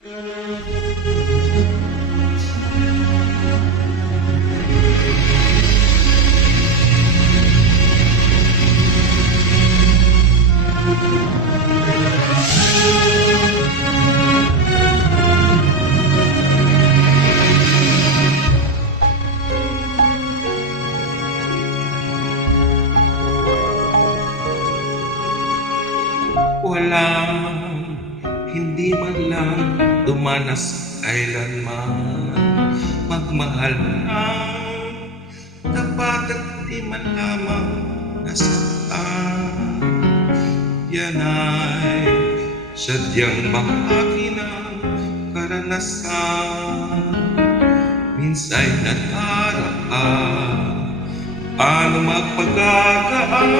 Walang, hindi man lang dumanas kailanman magmahal ng tapat at di man lamang nasaktan. Yan ay sadyang bahagi ng karanasan. Minsa'y nadaraan, paano magpagagaan?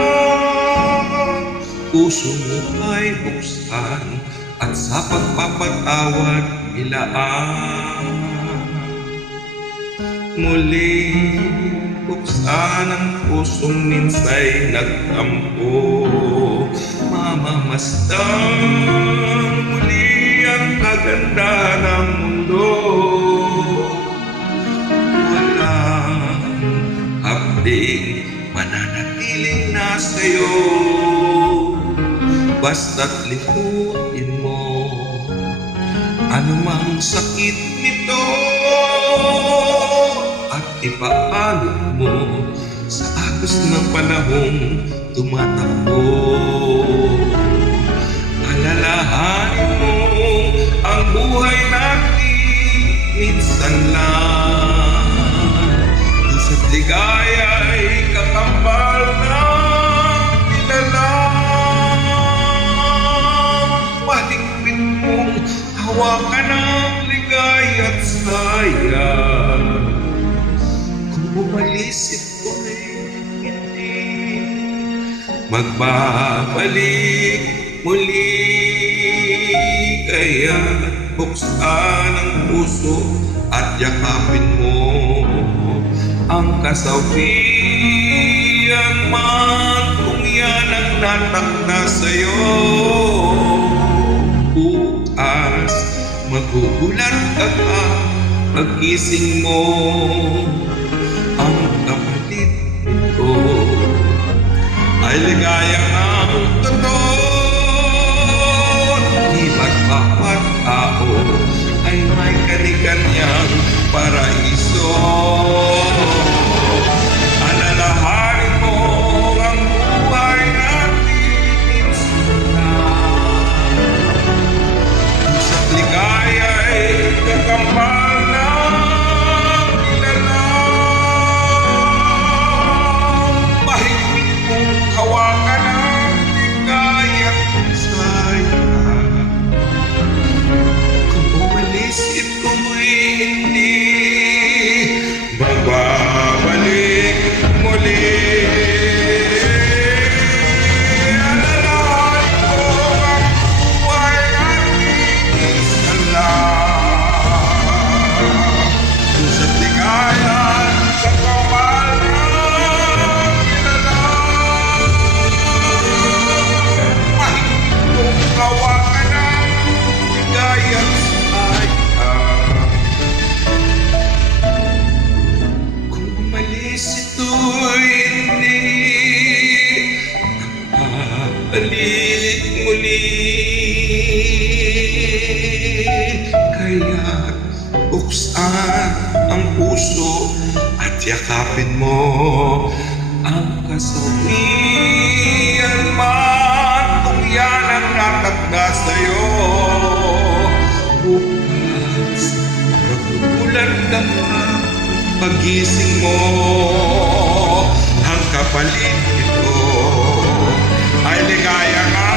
Puso mo ay buksan at sa pagpapatawad ilaan. Muli buksan ang pusong minsa'y nagtampo, mamamasdan muli ang kaganda ng mundo. Walang hapding mananatiling nasa'yo, basta't lipuin mo anumang sakit nito at ipaano mo sa agos ng panahong tumatakbo. Alalahanin mo ang buhay natin minsan lang, isa't ligaya'y kakambal ng nilalang. Hawakan ang ligaya't saya. Kung umalis ito'y hindi magbabalik muli. Kaya't buksan ang puso at yakapin mo ang kasawian man kung yan ang natakda sa'yo. Bukas magugulat ka pa pag-gising mo, ang kapalit ko ay ligayang ang totoo. Di ba't bawat tao ay may kani-kanyang paraiso? Alalahanin mo ang buhay natin minsan lang, isa't ligaya'y kakambal ng nilalang. Mahigpit mong hawakan ang ligaya't saya. Kung umalis ito'y hindi magbabalik muli. Balik muli. Kaya buksan ang puso at yakapin mo ang kasawian man kung yan ang natakda sa'yo. Bukas magugulat ka pa pag-gising mo, ang kapalit ito ay ligaya nga